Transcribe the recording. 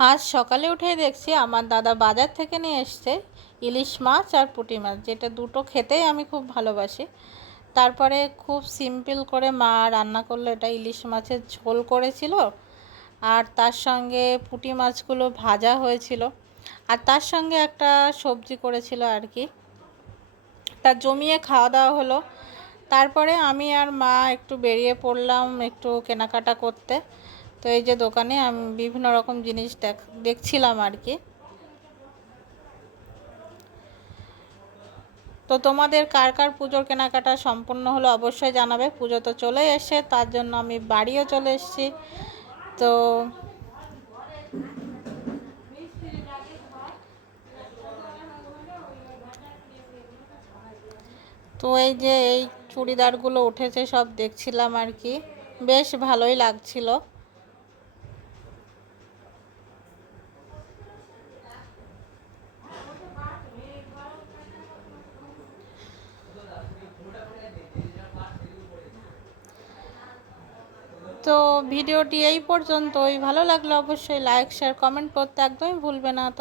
আজ সকালে উঠেই দেখছি আমার দাদা বাজার থেকে নিয়ে এসছে ইলিশ মাছ আর পুঁটি মাছ, যেটা দুটো খেতেই আমি খুব ভালোবাসি। তারপরে খুব সিম্পল করে মা রান্না করল, এটা ইলিশ মাছের ঝোল করেছিল আর তার সঙ্গে পুঁটি মাছগুলো ভাজা হয়েছিল। আর তার সঙ্গে একটা সবজি করেছিল আর কি। তা জমিয়ে খাওয়া দাওয়া হলো। তারপরে আমি আর মা একটু বেরিয়ে পড়লাম একটু কেনাকাটা করতে। তো এই যে দোকানে আমি বিভিন্ন রকম জিনিস দেখ দেখছিলাম আর কি। তো তোমাদের কার কার পুজোর কেনাকাটা সম্পূর্ণ হলো অবশ্যই জানাবে। পুজো তো চলে এসে তার জন্য আমি বাড়িও চলে এসেছি। তো তো এই যে এই চুড়িদারগুলো উঠেছে সব দেখছিলাম আর কি। বেশ ভালোই লাগছিল। তো ভিডিওটি এই পর্যন্তই। ভালো লাগলে অবশ্যই লাইক শেয়ার কমেন্ট করতে একদমই ভুলবে না। তো